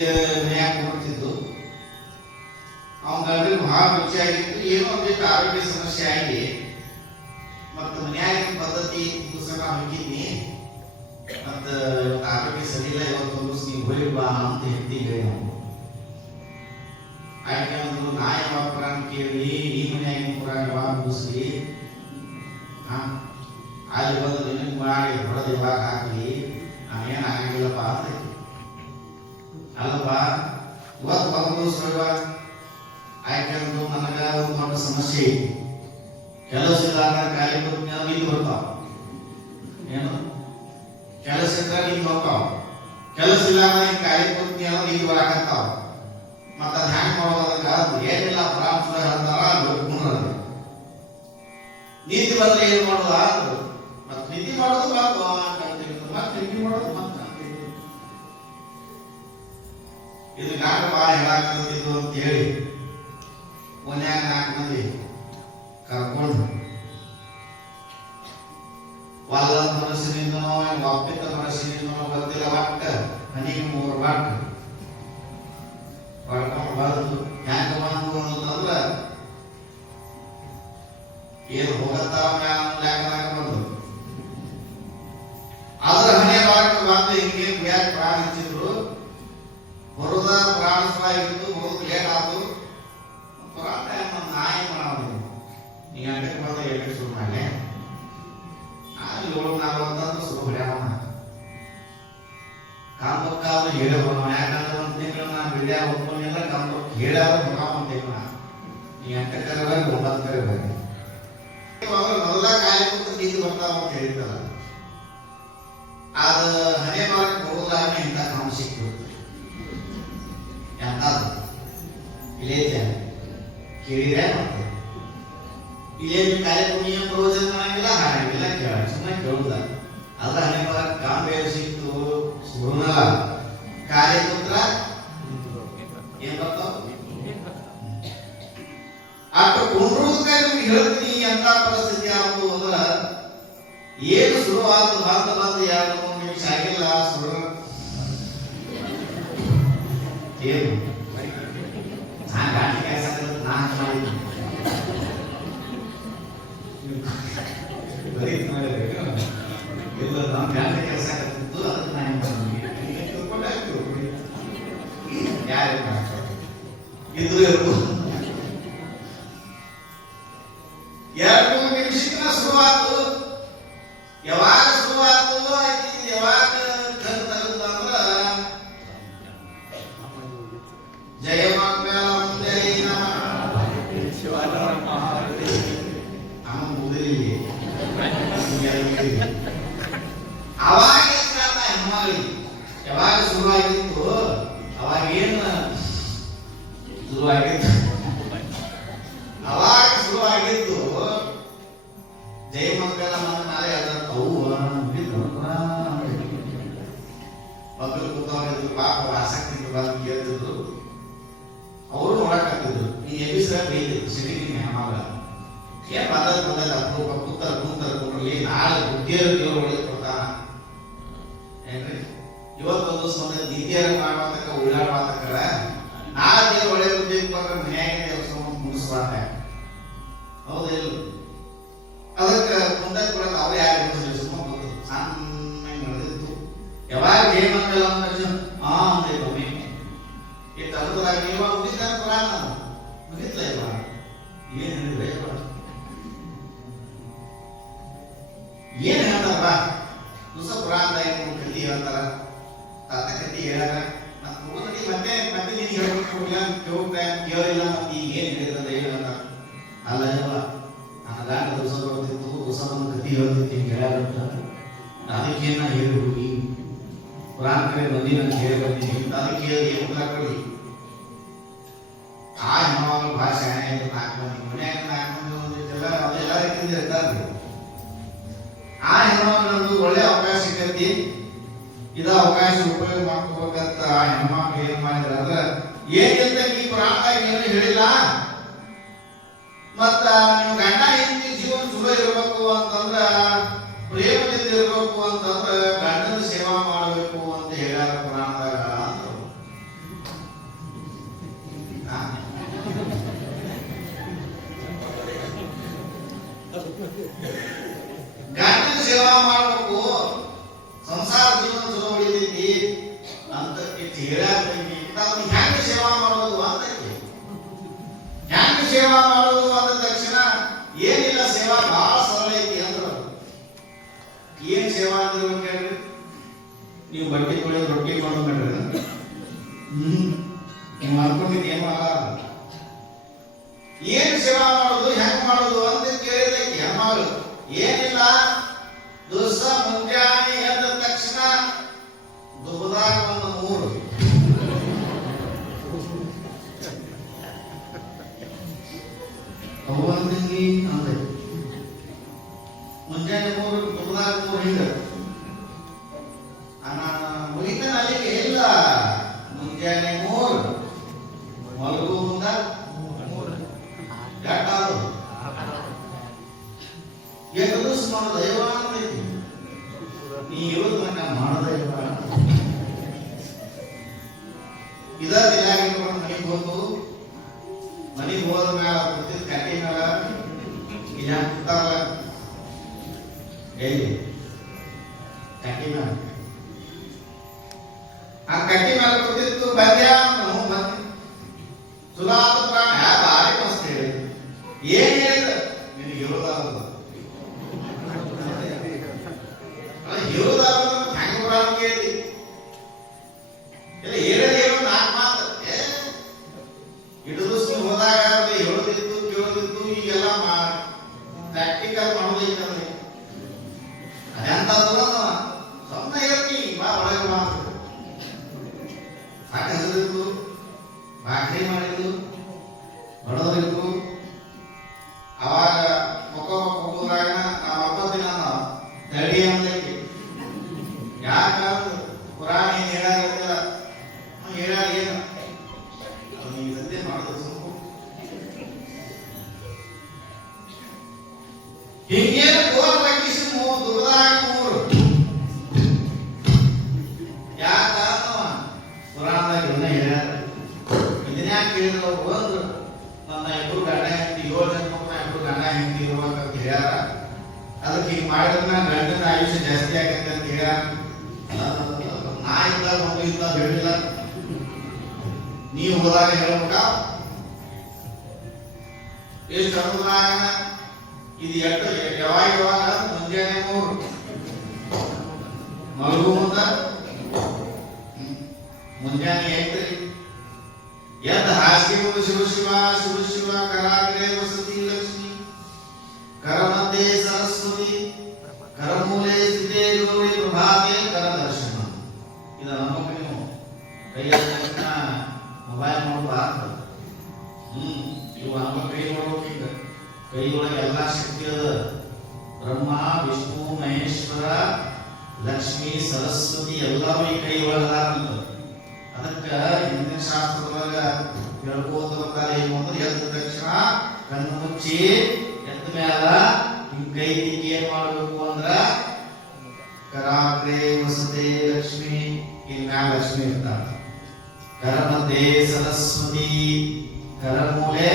ಮನ್ಯಾಗ ಬರ್ತಿದ್ದು ಅವನ ಗಂಡನ ಬಹಳ ರುಚಿ ಆಗಿತ್ತು. ಏನೋ ಒಂದಿಟ್ಟು ಆರೋಗ್ಯ ಸಮಸ್ಯೆ ಆಗಿ ಮತ್ತು ಮನ್ಯಾಗಿನ ಪದ್ಧತಿ ದಿವಸ ನಾವು ಹಾಕಿದ್ನಿ ಮತ್ತು ಆರೋಗ್ಯ ಸರಿ ಇಲ್ಲ, ಇವತ್ತೊಂದು ದಿವಸ ನೀವು ಹೋಗಿ ಬಾ ಅಂತ ಹೇಳ್ತೀವಿ. ನಾವು ಆಯ್ಕೆ ಅಂದ್ರು ನಾ ಯಾವಾಗ ಪುರಾಣ ಕೇಳಿ ಈ ಮನ್ಯಾಗಿನ ಪುರಾಣ ಯಾವಾಗ ಮುಗಿಸ್ಲಿ, ಅಲ್ಲಿ ಬಂದು ನಿನಗೆ ಮಾಡಿ ಹೊಡೆದು ಯಾವಾಗ ಹಾಕಲಿ, ನಾವೇನು ಆಗಿಲ್ಲಪ್ಪ ಅಂತ. ಅಲ್ಲಪ್ಪ ಇವತ್ತು ಬಂದು ಸೊಳ್ಳ ಆಯ್ಕೆಂದು ನನಗ ಒಂದು ದೊಡ್ಡ ಸಮಸ್ಯೆ ಐತಿ. ಕೆಲಸ ಇಲ್ಲ ಖಾಲಿ ನಿಂತು ಬರ್ತಾವ, ಏನು ಕೆಲಸ ಇದ್ರೆ ನಿಂತು ಹೋಗ್ತಾವ, ಕೆಲಸ ಇಲ್ಲ ಖಾಲಿ ಕೂತ್ನಿ ಅನ್ನೋದು ನಿಂತು ಬರಾಕತ್ತಾವ. ಮತ್ತೆ ಅದು ಹ್ಯಾಂಗ್ ಮಾಡೋದಕ್ಕ ಏನಿಲ್ಲ ಪ್ರಾಂಶ ಹೇಳ್ತಾರ ಕುಂಡ್ರದ ನೀತಿ ಬಂದ್ರೆ ಏನು ಮಾಡೋದ ಅಂದ್ರು. ಮತ್ತೆ ನೀತಿ ಮಾಡೋದು ಮತ್ತೆ ನೀತಿ ಮಾಡೋದು ಮತ್ತೆ ಇದು ನಾಲ್ಕು ಬಾಳ ಹೇಳಾಕ್ತಿದ್ದು ಅಂತ ಹೇಳಿ ಮನ್ಯಾಗ 4 ಮಂದಿ ಕರ್ಕೊಂಡು ವಲ್ಲದ ಮನಸ್ಸಿನಿಂದನೋ ಒಪ್ಪಿತ ಮನಸ್ಸಿನಿಂದನೋ ಗೊತ್ತಿಲ್ಲ, ಒಟ್ಟ ಮನೆಗೆ 3 ಬಾಟ್ ಹೊಡ್ಕೊಂಡು ಬರೋದು. ಹ್ಯಾಂಗ ಬಂದು ಅಂತಂದ್ರ ಏನು ಹೋಗತ್ತಾವ ಮ್ಯಾಗ ಬಂದು ಅದ್ರ ಹಣೆ ಬಾರಕ್ಕೆ ಬಂದು ಹಿಂಗೆ ಬ್ಯಾಗ ಪ್ರಾಣ ಹಚ್ಚಿದ್ರು. ಬರೋದ ಪ್ರಾಣ ಇದ್ದು ಬರೋದು ಲೇಟ್ ಆಯ್ತು. ನಾಯಿ ಮಾಡೋದು ನೀ ಗಂಟೆಗೆ ಬಂದ 8 ಶುರು ಮಾಡಿ 7:40 ಶುರು ಹೊಡ್ಯಾವ ಕಾಂಬಕ್ಕಾದ್ರು ಹೇಳೋಣ. ಯಾಕಂದ್ರೆ ಒಂದು ತಿಂಗಳು ನಾನು ಬಿಡ್ಯಾ ಹೋಗ್ಕೊಂಡಿಲ್ಲ, ಕಾಂಬಕ್ ಹೇಳಾದ್ರು ಮುಖ ಒಂದು ತಿಂಗಳು ನೀ 8 ಬರ್ರಿ 9 ಬರ್ರಿ ಮೊದಲ ಕಾಯಿ ಕೂತು ನೀರು ಬರ್ತಾವ ಅಂತ ಹೇಳ್ತಾರ. ಅದು ಹಣೆ ಬಾರಕ್ಕೆ ಬರೋದಾಗ ಇಂಥ ಕಾಮ ಸಿಕ್ಬಿಡ್ತು. ಎಂತದು ಇಲ್ಲೇ ಕೇಳಿದ್ರೆ ಮತ್ತೆ ಇಲ್ಲೇ ಕಾರ್ಯಕ್ರಮ ಪ್ರಯೋಜನ ಮಾಡಂಗಿಲ್ಲ, ಹಾಡಂಗಿಲ್ಲ, ಸುಮ್ಮನೆ ಕೇಳುದ. ಅದ್ರ ಹಣೆ ಬರ ಕಾಂಬೆ ಸಿಕ್ತು ಸುರುನಲ್ಲ ಕಾರ್ಯಪುತ್ರ ಏನ್ ಬರ್ತಾವ ಅಷ್ಟು ಕುಂಡ್ರೋದಕ್ಕೆ ನಿಮ್ಗೆ ಹೇಳ್ತೀನಿ. ಎಂತ ಪರಿಸ್ಥಿತಿ ಆಯ್ತು ಅಂದ್ರ ಏನು ಶುರುವಾದ ಬಂದ 2 ನಿಮಿಷ ಆಗಿಲ್ಲ ಶುರು ಏನು ನಾನು ಗಾಡಿ ಕೆಲಸ ನಾನು ಮಾಡಿದ್ದೀನಿ ಇಲ್ಲ ನಾನು ಗಾಡಿ ಕೆಲಸ ಆಗ್ತಿತ್ತು ಅದಕ್ಕೆ ನಾನು ತಿಳ್ಕೊಂಡಾಯ್ತು. ಯಾರು ಇದ್ರು ಇರ್ಬೋದು 2 ನಿಮಿಷಕ್ಕೆ ಶುರುವಾತು. ಯಾವಾಗ ಶುರುವಾತು ಯಾವಾಗ ತಗದಂದ್ರ ಜಯ ಮಂಗಲಂ ಜಯ ಅವಾಗ ಹೆಣ್ಮಗಳಿಗೆ ಯಾವಾಗ ಶುರುವಾಗಿತ್ತು ಅವಾಗ ಏನು ಶುರುವಾಗಿತ್ತು ಅವಾಗ ಶುರುವಾಗಿತ್ತು ಜಯ ಮಂಗಲಂ ನಾಳೆ ಅದವು ಮಕ್ಕಳು ಕೂತವ್ರು ಪಾಪ ಆಸಕ್ತಿ ಬಂದು ಕೇಳ್ತಿದ್ರು. ಅವರು ನೋಡಕ್ಕಾಗ್ತಿದ್ರು. ಈ ಎಬಿಸರ ಬೈತಿದ್ರು ಸಿಟಿಗೆ ಹೆಣ್ಮಗ ಏನ್ ಬಂದದ ಅಪ್ರೂಪ ಕೂತರ ಕೊಡ್ರಿ ನಾಳೆ ಬುದ್ಧಿಯರು ಒಳಗೆ ಕೊಡ್ತಾನ ಏನ್ರಿ. ಇವತ್ತೊಂದು ಸಮಯ ನಿದ್ಯೆಯರ ಮಾಡ್ಬೇಕ ಉಳ್ಳಾಡ್ಬೇಕರ ನಾಳೆ ಒಳ್ಳೆ ಬುದ್ಧಿ ಕೊಟ್ರೆ ಮನ್ಯಾಗ ದೇವಸ್ಥಾನ ಮುಗಿಸ್ಬಾರ್ದ. ಹೌದಿಲ್ಲ? ಅದಕ್ಕೆ ಮುಂದೆ ಕೂಡ ಅವ್ರು ಯಾರು ಸುಮ್ಮ ಸಣ್ಣ ನಡೆದಿತ್ತು. ಯಾವಾಗ ಜಯಮಂಗಲ ಅಂದ್ರೆ ಬಮ್ಮಿ ಇಟ್ಟು ಅದ್ರಾಗ ಇವಾಗ ಮುಗಿತ ಪುರಾಣ ಮುಗಿತ್ಲ ಇವಾಗ ಏನ್ ಹೇಳಿದ್ರೆ ಏನ್ ಹೇಳ್ತಾರ ಹೊಸ ಪುರಾಣದಾಗ ಕತಿ ಹೇಳ್ತಾರ, ತಾತ ಕತಿ ಹೇಳ್ಯಾರ. ಮತ್ತೆ ಮತ್ತೆ ನೀನು ಕೇಳಿಲ್ಲ ಮತ್ತೆ ಈಗ ಏನ್ ಹೇಳಿದ್ರೆ ಹೇಳಲ್ಲ. ಅಲ್ಲ ನನ್ನ ಗಂಡ ಹೊಸ ಬರ್ತಿತ್ತು, ಹೊಸ ಒಂದು ಕತಿ ಹೇಳ್ತಿತ್ತು ಹಿಂಗೆ ಹೇಳ್ಯಾರಂತ ಅದಕ್ಕೇನ ಹೇಳಿ ಹೋಗಿ ಪುರಾಣ ಕಡೆ ಬಂದಿ ನಾನು ಹೇಳಿ ಬಂದೀನಿ ಅದಕ್ಕೆ ಏನು ಉತ್ತರ ಕೊಡಿ. ಆ ಹೆಣ್ಮಗಳು ಭಾಳ ಶಾಣೆ ಆಯ್ತು. 4 ಮಂದಿ ಮನ್ಯಾಗ 4 ಮಂದಿ ಅದೆಲ್ಲ ರೀತಿಯಿಂದ ಇರ್ತಾರ್ರಿ. ಆ ಹೆಣ್ಮಗಳಂದು ಒಳ್ಳೆ ಅವಕಾಶ ಸಿಕ್ಕತಿ. ಇದ ಅವಕಾಶ ಉಪಯೋಗ ಮಾಡ್ಕೋಬೇಕಂತ ಆ ಹೆಣ್ಮಕ್ಳು ಏನ್ ಮಾಡಿದ್ರ ಅಂದ್ರ ಏನಿಂತ ಈ ಪುರಾಣದಾಗ ಏನು ಹೇಳಿಲ್ಲ. ಮತ್ತ ನೀವು ಗಂಡ ಹೆಂಡತಿ ಜೀವನ ಚಲೋ ಇರಬೇಕು ಅಂತಂದ್ರ ಪ್ರೇಮದಿಂದ ಇರಬೇಕು ಅಂತಂದ್ರ ಗಂಡನ ಸೇವಾ ಮಾಡಬೇಕು ಅಂತ ಹೇಳ್ಯಾರ ಪುರಾಣದಾಗ. ಕೇಳಾಕಿ ತಾವು ಹೆಂಗೆ ಸೇವಾ ಮಾಡೋದು ಅಂತ ಹೆಂಗೆ ಸೇವಾ ಮಾಡೋದು ಅಂದ ತಕ್ಷಣ ಏನಿಲ್ಲ ಸೇವಾ ಬಹಳ ಸರಳ ಐತಿ ಅಂದ್ರು. ಏನ್ ಸೇವಾ ಅಂದ್ರೆ ಕೇಳ್ರಿ, ನೀವು ಬಟ್ಟೆ ತೊಳೆಯೋದು ರೊಟ್ಟಿ ಮಾಡೋದು ಬೇಡ್ರಿ, ನೀವು ಅನ್ಕೊಂಡಿದ್ದು ಏನು ಆಗಲ್ಲ. ಏನ್ ಸೇವಾ ಮಾಡೋದು ಹೆಂಗ್ ಮಾಡೋದು ಅಂತ ಕೇಳಿದಕ್ಕೆ ಅಮ್ಮಗಳು ಏನಿಲ್ಲ, ದಿವಸ ಮುಂಜಾನೆ ಎದ್ದ ತಕ್ಷಣ ದುಬದಾಗ ಒಂದು 3 ಅವಂದಿ ಅಂದೆ, ಮುಂಜಾನೆ 3 ದುಬದಾಗ 3 ಹಿಂಗ ಮುಗಿತ ಅಲ್ಲಿಗೆ ಇಲ್ಲ. ಮುಂಜಾನೆ 3 ಮಲಗು ಮುಂದ ಯಾಕಾದ್ರು ದಿವಸ ಮಾಡೋ ದೈವ ಅಂತೈತಿ, ನೀ ಇರೋದು ಮಟ್ಟ ಮಾಡೋ ದೈವ. ಇದ ದಿನ ಮನೆಗೆ ಹೋಗು, ಮನೆಗೆ ಹೋದ ಮ್ಯಾಲ ಕೂತಿದ್ ಕಟ್ಟಿ ಮ್ಯಾಲ ಇಲ್ಲ ಕೂತಾರಲ್ಲ ಎಲ್ಲಿ ಕಟ್ಟಿ ಮ್ಯಾಲ, ಆ ಕಟ್ಟಿ ಮ್ಯಾಲ ಕೂತಿತ್ತು ಬಂದ್ಯಾ ಬಂದೆ ಸುಲಾತ ಪ್ರಾಣ ಭಾರಿ ಮಸ್ತ್ ಹೇಳಿ ಏನ್ ಹೇಳಿದ ನಿನಗೆ ಇರೋದಾದ ಇರೋದಾದ ಹೆಂಗ ಪ್ರಾಣ ಕೇಳಿ ಇಲ್ಲ ಹೇಳೋದು ಹೇಳೋ 4 ಮಾತು ಇಡದು ನೀವು ಹೋದಾಗ ಹೇಳೋದಿತ್ತು ಕೇಳೋದಿತ್ತು, ಈಗೆಲ್ಲ ಪ್ರಾಕ್ಟಿಕಲ್ ಮಾಡೋದೈತೆ ಅದೆಂತದ್ದು ಸುಮ್ಮನೆ ಹೇಳ್ತಿ ಬಾ ಒಳಗೆ ಮಾತು ಸಾಕು ಹಸಿದಿತ್ತು ಭಾಕರಿ ಮಾಡಿದ್ದು ಬಡೋದಿತ್ತು. ಅವಾಗ ಮುಖ ಹೋಗುವಾಗ ನಾವು 9 ದಿನ ತಡಿ ಅಂದೈತಿ. ಯಾಕಂದ್ರೆ ಪುರಾಣ ಏನು ಹೇಳಾಗಿಲ್ಲ, ಹೇಳಾಗ ಏನು ಅದು ನೀವು ಸದ್ಯ ಮಾಡೋದು ಸ್ವಲ್ಪ ಹಿಂಗೇನು ಕೋರ್ ಬಗ್ಗಿಸಿ ದುರ್ದಾಗ 3 ಯಾಕಂದವ ಪುರಾಣದಾಗ ಇವನ್ನ ಹೇಳ್ಯಾರ. ಇದನ್ಯಾಕೆ ಹೇಳಿದ್ರು ಒಂದು ನನ್ನ 2 ಗಂಡ ಹೆಂಡತಿ 7 ಜನ ಮಕ್ಕಳ 2 ಗಂಡ ಹೆಂಡತಿ ಇರುವಂತ ಹೇಳ್ಯಾರ. ಅದಕ್ಕೆ ಹಿಂಗ್ ಮಾಡಿದ್ರೆ ಗಂಡನ ಆಯುಷ್ಯ ಜಾಸ್ತಿ ಆಗತ್ತೆ ಅಂತ ಹೇಳ್ಯಾರ. ನಾ ಇಲ್ಲ ಮಗು ಇಲ್ಲ ಹೇಳಿಲ್ಲ, ನೀವು ಹೋದಾಗ ಹೇಳ್ಬೇಕ ಎಷ್ಟು ಅನುದಾನ ಇದು ಎಷ್ಟು ಯಾವಾಗ ಮುಂಜಾನೆ 3 ಮಲಗು ಮುಂದ ಮುಂಜಾನೆ 8 ಎದ್ದ ಹಾಸಿಗೆ ಮುಂದೆ ಶಿವ ಶಿವ ಶಿವ ಶಿವ ಕರಾಗ್ರೆ ವಸತಿ ಲಕ್ಷ್ಮಿ ಕರ ಮಧ್ಯೆ ಸರಸ್ವತಿ ಕರಮೂಲೆ ಸ್ಥಿತೇ ಗೌರಿ ಪ್ರಭಾತೆ ಕರ ದರ್ಶನ. ಇದು ನಮ್ಮ ನೀವು ಕೈಯಲ್ಲಿ ತಕ್ಷಣ ಮೊಬೈಲ್ ನೋಡಬಾರ್ದು. ಇವು ನಮ್ಮ ಕೈ ನೋಡ್ಬೇಕೀಗ, ಕೈ ಒಳಗೆ ಎಲ್ಲಾ ಶಕ್ತಿ ಅದ. ಬ್ರಹ್ಮ ವಿಷ್ಣು ಮಹೇಶ್ವರ ಲಕ್ಷ್ಮಿ ಸರಸ್ವತಿ ಎಲ್ಲರೂ ಈ ಕೈ ಒಳಗದಾರಂತ. ಅದಕ್ಕ ಹಿಂದಿನ ಶಾಸ್ತ್ರದೊಳಗ ಹೇಳ್ಕೋತ ಬರ್ತಾರೆ ಏನು ಅಂದ್ರೆ ಎದ್ದ ತಕ್ಷಣ ಕಣ್ಣು ಮುಚ್ಚಿ ಎದ್ದ ಮ್ಯಾಲ ಹಿಂಗ್ ಕೈ ತಿಕ್ಕಿ ಏನ್ ಮಾಡ್ಬೇಕು ಅಂದ್ರ ಕರಾಗ್ರೆ ವಸತೆ ಲಕ್ಷ್ಮಿ, ಇನ್ ಮ್ಯಾಲ ಲಕ್ಷ್ಮಿ ಇರ್ತಾಳ. ಕರ ಮಧ್ಯೆ ಸರಸ್ವತಿ ಕರಮೂಲೆ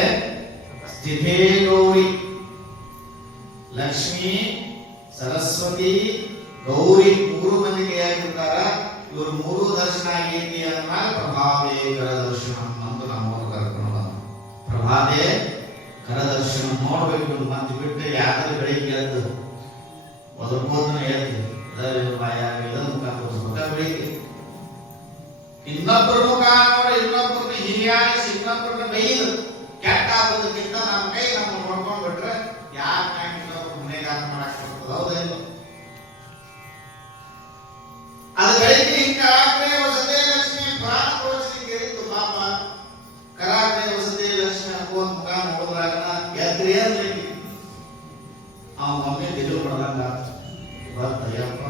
ಸ್ಥಿತೇ ಗೌರಿ. ಲಕ್ಷ್ಮಿ ಸರಸ್ವತಿ ಗೌರಿ 3 ಮಂದಿ ಕೈಯಾಗಿರ್ತಾರ. ಇವರು 3 ದರ್ಶನ ಆಗೈತಿ ಅಂದ್ಮೇಲೆ ಪ್ರಭಾತೆ ಕರ ದರ್ಶನ ಅಂತ ನಮ್ಮವ್ರು ಕರ್ಕೊಂಡು ಬಂದ. ಪ್ರಭಾತೆ ಕರ ದರ್ಶನ ನೋಡ್ಬೇಕು. ಮತ್ತೆ ಬಿಟ್ಟು ಯಾವ್ದಾದ್ರು ಬೆಳಿಗ್ಗೆ ಎದ್ದು ಒದರ್ಬೋದನ್ನ ಹೇಳ್ತೀವಿ, ಮುಖ ತೋರಿಸ್ಬೇಕ ಬೆಳಿಗ್ಗೆ. ಇನ್ನೊಬ್ಬರ ಮುಖ ನೋಡಿ ಇನ್ನೊಬ್ಬರನ್ನ ಹಿರಿಯಾಡಿಸಿ ಇನ್ನೊಬ್ಬರನ್ನ ಬೈದು ಕೆಟ್ಟ ಆಗೋದಕ್ಕಿಂತ ನಮ್ಮ ಕೈ ನಮ್ಮ ನೋಡ್ಕೊಂಡ್ ಬಿಟ್ರೆ ಯಾಕೆ ಇನ್ನೊಬ್ರು ಮನೆಗೆ ಹಾಕಿ ಮಾಡಕ್ ಬರ್ತದ? ಹೌದೇನು? ಅದು ಬೆಳಿಗ್ಗೆ ಕರಾಗ್ರೆ ವಸತೆ ಲಕ್ಷ್ಮಿ ಪ್ರಾಣ ತೋರಿಸಿ ಕೇಳಿತ್ತು ಪಾಪ. ಕರಾಗ್ರೆ ವಸತೆ ಲಕ್ಷ್ಮಿ ಅನ್ಕೋದ್ ಮುಖ ನೋಡಿದ್ರಾಗ ಎದ್ರಿ ಅಂದ್ರಿ ಅವ ಮಮ್ಮಿ ದಿಲು ಪಡ್ದಂಗ ಬರ್ತಯ್ಯಪ್ಪ.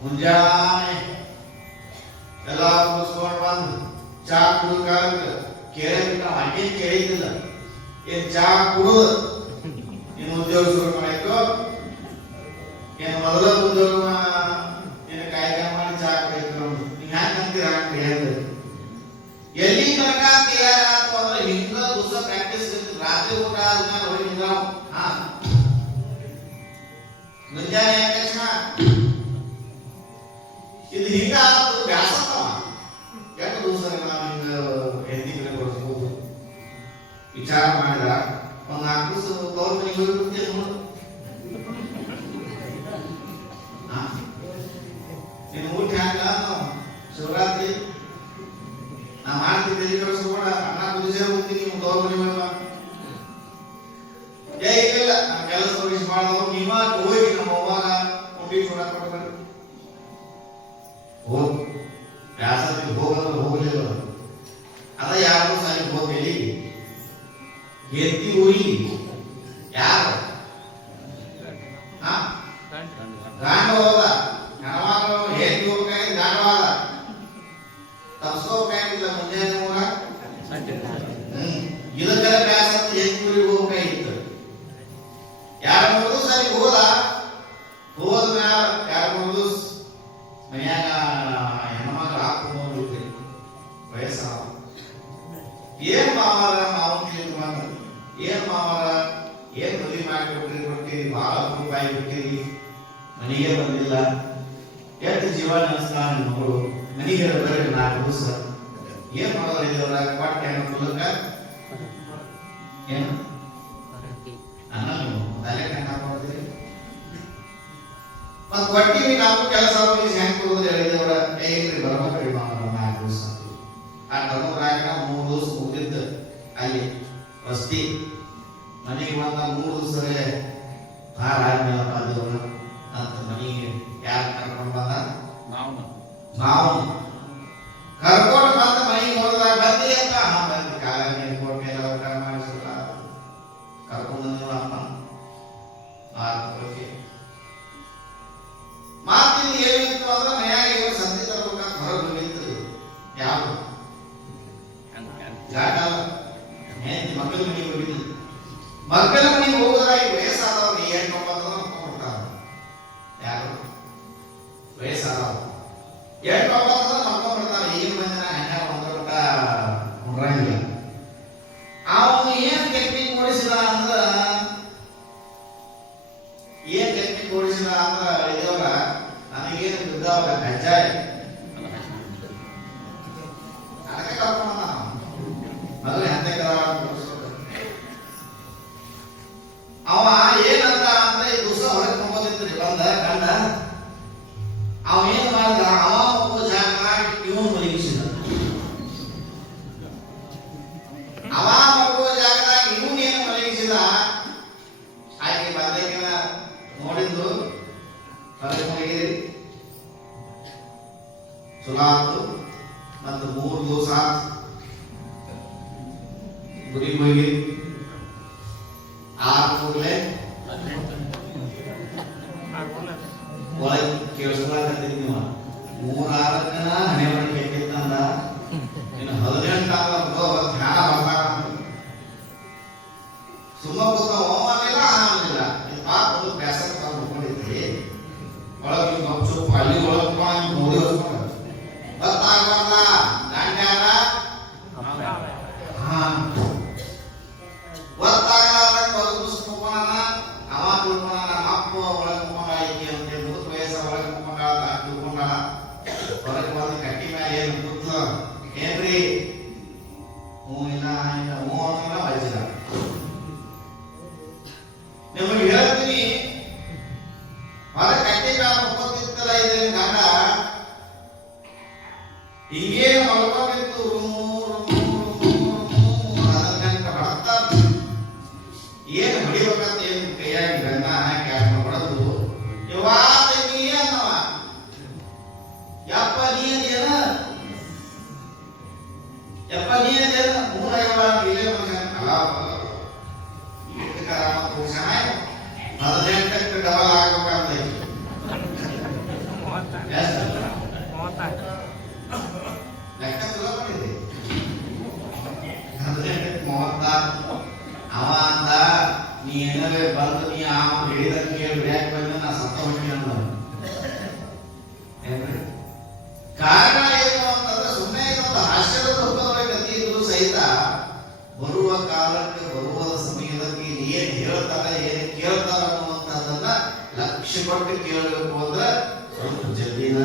ಮುಂಜಾನೆ ಎಲ್ಲಾ ಮುಗಿಸ್ಕೊಂಡು ಬಂದು ಚಾ ಕುಡಿದ ಕಾಲಕ್ಕೆ ಕೇಳಿಬಿಟ್ಟು ನಾವು ಅಡ್ಡಿ ಕೇಳಿದ್ದಿಲ್ಲ. ಏನ್ ಚಾ ಕುಡಿದು ನೀನು ಉದ್ಯೋಗ ಶುರು ಮಾಡಿಕೋ, ಏನು ಮೊದಲ ಉದ್ಯೋಗ ಏನು ಕಾಯ್ದೆ ಮಾಡಿ ಚಾ ಕುಡಿದ್ರು ನೀವು ಹ್ಯಾಂಗ ಅಂತೀರ ಹೇಳಿದ್ರೆ ಎಲ್ಲಿ ತನಕ ತಯಾರಾಯ್ತು ಅಂದ್ರೆ ಹಿಂಗ ದಿವಸ ಪ್ರಾಕ್ಟೀಸ್ ರಾತ್ರಿ ಊಟ ಆದ್ಮೇಲೆ ಹೋಗಿ ನಿಂದ್ರಾವ್. ಮುಂಜಾನೆ ತಕ್ಷಣ ಇದು ಹಿಂಗ ಆಯ್ತು ವಿಚಾರ ಮಾಡಿದ ಒಂದು 4 ದಿವಸ ತವ್ರ ಮನೆಗೆ ಹೋಗ್ಬಿಡ್ತೀನಿ ನೋಡು. ನೀನು ಊಟ ಹ್ಯಾಂಗ ಶಿವರಾತ್ರಿ ನಾ ಮಾಡ್ತಿದ್ದೆ ಕಳಿಸ್ಕೊಡ ಅನ್ನ ಕುದಿಸೇ ಹೋಗ್ತೀನಿ ನೀವು ತವ್ರ ಮನೆ ಹೋಗ. ಇಲ್ಲ ನಮ್ಮ ಕೆಲಸ ಮುಗಿಸಿ ಮಾಡಿದವು ನೀವ ಹೋಗಿ ನಮ್ಮ ಅವ್ವಾಗ ಉಂಡಿ ಚೂಡ ಕೊಡ್ಬೇಕು. ಹೋಗ್ ವ್ಯಾಸಕ್ಕೆ ಹೋಗಂದ್ರೆ ಹೋಗಲಿಲ್ಲ. ಅದ ಯಾರು ಸಾರಿ ಹೋಗ್ಬೇಡಿ ಎತ್ತಿ ಊರಿ ಯಾರು ಗಾಂಡ ಹೋದ ಹೆಣಮಗಳು ಎತ್ತಿ ಹೋಗ್ಬೇಕಾಗಿ ಗಾಂಡವಾದ ತಪ್ಸ್ಕೋಬೇಕಾಗಿಲ್ಲ ಮುಂಜಾನೆ ಊರ ಇದಕ್ಕೆಲ್ಲ ವ್ಯಾಸ ಎತ್ತಿ ಊರಿಗೆ ಹೋಗ್ಬೇಕಾಗಿತ್ತು. ಯಾರು ಮೊದಲು ಸರಿ ಹೋದ ಮ್ಯಾಲ ಯಾರು ಮೊದಲು ಮನ್ಯಾಗ ಹೆಣ್ಮಕ್ಳು ಹಾಕೊಂಡು ವಯಸ್ಸಾವ ಏನ್ ಮಾವಾರ ಮಾವನ್ ತಿಳ್ಕೊಂಡ ಏನ್ ಮಾವಾರ ಏನ್ ಮದುವೆ ಮಾಡಿ ಕೊಟ್ಟಿರಿ ಬಹಳ ರೂಪಾಯಿ ಬಿಟ್ಟಿರಿ ಮನೆಗೆ ಬಂದಿಲ್ಲ ಎಷ್ಟು ಜೀವ ನೆನೆಸ್ತಾ ನಿಮ್ಮ ಮಗಳು ಮನೆಗೆ ಬರೀ 4 ದಿವಸ ಏನ್ ಮಾಡೋದ್ರ ಕೊಟ್ಟ ಹೆಣ್ಣು ಮೂಲಕ ಏನು ಅನ್ನ ನೀವು ತಲೆ ಕಣ್ಣ ಮಾಡ್ತೀರಿ ಮತ್ ಕೊಟ್ಟಿವಿ ನಾವು ಕೆಲಸ ಹೆಂಗ್ ಕೊಡೋದು ಹೇಳಿದವ್ರ ಹೇಗ್ರಿ ಬರ್ಬೇಕ್ರಿ 4 ದಿವಸ ಆ ಕರ್ನೂರಾಗ 3 ದಿವಸ ಮುಗಿದ್ದು ಅಲ್ಲಿ ವಸ್ತಿ ಮನೆಗೆ ಬಂದ 3 ದಿವಸರೇ ಭಾರ ಆದ್ಮೇಲಪ್ಪ ದೇವ್ರ ಅಂತ ಮನೆಗೆ ಯಾರು ಕರ್ಕೊಂಡು ಬಂದ ನಾವು ಕರ್ಕೊಂಡು ಬಂದ ಮನೆಗೆ ನೋಡಿದಾಗ ಬಂದಿ ಅಂತ ಬಂದು ಕಾಲ ನೀರು ಕೊಟ್ಟೆ ಊಟ ಮಾಡಿಸಲ್ಲ ಕರ್ಕೊಂಡು ಅಮ್ಮ ಮಾತಿನ ಏನಿತ್ತು ಅಂದ್ರೆ ಮನ್ಯಾಗ ಇವರು ಸಂಧಿ ತರ್ಬೇಕಂತ ಹೊರಗೆ ಹೋಗಿತ್ತು. ಯಾವುದು ಮಕ್ಕಳ ಮನೆಗೆ ಹೋಗಿದ್ದು. ಮಕ್ಕಳ ಮನೆಗೆ ಹೋಗೋದ್ರಾಗ ವಯಸ್ಸಾದವ್ರು ಏನ್ ಮಕ್ಕಳ್ಬಿಡ್ತಾರ. ಯಾರು ವಯಸ್ಸಾದವ್ರು ಏನ್ ಮಕ್ಕಳ್ಬಿಡ್ತಾರೆ. ಈಗಿನ ಮಂದಿನ ಹೆಣ್ಣ ಒಂದ್ರೊಟ್ಟ ಉಂಡ್ರಂಗಿಲ್ಲ. ಅವನು ಏನ್ ಟೆಕ್ನಿಕ್ ಓಡಿಸಿದ ಅಂದ್ರ ದೇವರ ನನಗೇನು ಬಿದ್ದಾವ ಕಜ್ಜಾಯ ಅದಕ್ಕೆ ಕರ್ಕೊಂಡ ಮೊದಲು ಎಂತ ಅವ ಏನಂತ ಅಂದ್ರೆ ಈ ದಿವಸ ಹೊರಗೆ ತೊಗೊಂಡಿದ್ರಿ ಬಂದ ಕಂಡ ಅವ ಏನ್ ಮಾಡ್ದ ಅವ ಒಬ್ಬ ಜಾಗ ಇವನು ಮಲಗಿಸಿದ. ಅವ ಒಬ್ಬ ಜಾಗದಾಗ ಇವನ್ ಏನು ಮಲಗಿಸಿದ ಆಕೆ ಬಂದಕಿನ ನೋಡಿದ್ದು ಹೊರಗೆ ಮಲಗಿರಿ ಚಲೋ ಆಯ್ತು. ಮತ್ತು 3 ದಿವಸ ಗುರಿಗೆ ಹೋಗಿ ಕೂಡಲೇ ಒಳಗೆ ಕೇಳಿಸ್ಕೊಳಕತ್ತೀರಿ ನೀವು 3-6 ಹಣೆ ಬರ ಕೇಳ್ತಿತ್ತಂದ ಇನ್ನು 18 ಧ್ಯಾನ ಬರ್ತಾಕಂತ ಸುಮ್ಮ ಕೂತ ಹೋಮಲಿಲ್ಲ ಆಗಲಿಲ್ಲ. ಇದು ಪಾಪ ಒಂದು ಬ್ಯಾಸರ ತಗೊಂಡಿದ್ರಿ ಒಳಗೆ ಗಪ್ಚು ಅಲ್ಲಿ ಒಳಗೆ ನೋಡಿ ಗೊತ್ತಾಗಬಾರ್ದ ದಾಂಡ್ಯಾರ ಗೊತ್ತಾಗಲ್ಲ ಮುಗಿಸ್ಕೊಂಡ ಅವ ತಿಳ್ಕೊಂಡ ನಮ್ಮ ಅಪ್ಪ ಒಳಗೆ ಮುಖಂಡ ಐತಿ ಅಂತ 30 ವಯಸ್ಸ ಒಳಗೆ ಮುಖಂಡ ತಿಳ್ಕೊಂಡ ಹೊರಗೆ ಬಂದು ಕಟ್ಟಿ ಮೇಲೆ ಏನು ಕೂತ ಏನ್ರಿ ಹ್ಞೂ ಇಲ್ಲ ಹ್ಞೂ ಅಂತ ಬಯಸಿದ. ನಿಮಗೆ ಹೇಳ್ತೀನಿ ಹೊರ ಕಟ್ಟಿ ಮೇಲೆ ಮುಕ್ಕೋತಿತ್ತಲ್ಲ ಇದೇನು ಗಂಡ ಹಿಂಗೇನು ಮಲ್ಕೊಂಡಿತ್ತು ಏನು ಹೊಡಿಬೇಕಂತ ಏನು ಕೈಯಾಗಿ ಗಂಡ ಕ್ಯಾಶ್ ಹೊಡೆದು ಯಾವಾಗ ನೀ ಅನ್ನವ ಯಪ್ಪ ನೀ ಅಂದೇನ ಯಪ್ಪ ನೀ ಅಂದೇನ 3 ಇಲ್ಲೇ ಮನುಷ್ಯ ಅಲ್ಲ 18ಕ್ಕೆ ಡಬಲ್ ಆಗ್ಬೇಕಂತ ಲೆಕ್ಕ ಚಲೋ ಮಾಡಿದೆ 18ಕ್ಕೆ 36 ಅವ ಅಂದ ನೀ ಏನಾರೇ ಬಂದು ನೀ ಹೇಳಿದ ಕೇಳಿ ಬಿಡ್ಯಾಕ ಬಂದ ನಾ ಸತ್ತ ಹೊಂಟಿ ಅಂದ. ಕಾರಣ ಏನು ಅಂತಂದ್ರೆ ಸುಮ್ಮನೆ ಇದೊಂದು ಹಾಸ್ಯದ ರೂಪದೊಳಗೆ ಗತಿ ಇದ್ರು ಸಹಿತ ಬರುವ ಕಾಲಕ್ಕೆ ಬರುವ ಸಮಯದಲ್ಲಿ ಏನ್ ಹೇಳ್ತಾರ ಏನ್ ಕೇಳ್ತಾರ ಅನ್ನುವಂಥದ್ದನ್ನ ಲಕ್ಷ್ಯ ಕೊಟ್ಟು ಕೇಳಬೇಕು ಅಂದ್ರೆ ಸ್ವಲ್ಪ ಜಲ್ದಿನ